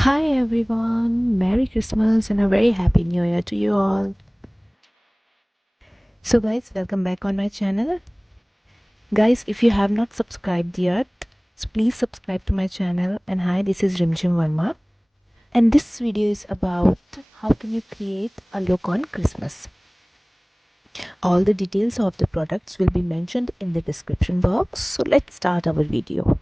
Hi everyone, Merry Christmas and a very Happy New Year to you all. So guys, welcome back on my channel. Guys, if you have not subscribed yet, so please subscribe to my channel. And hi, this is RIMJHIM VERMA. And this video is about how can you create a look on Christmas. All the details of the products will be mentioned in the description box. So let's start our video.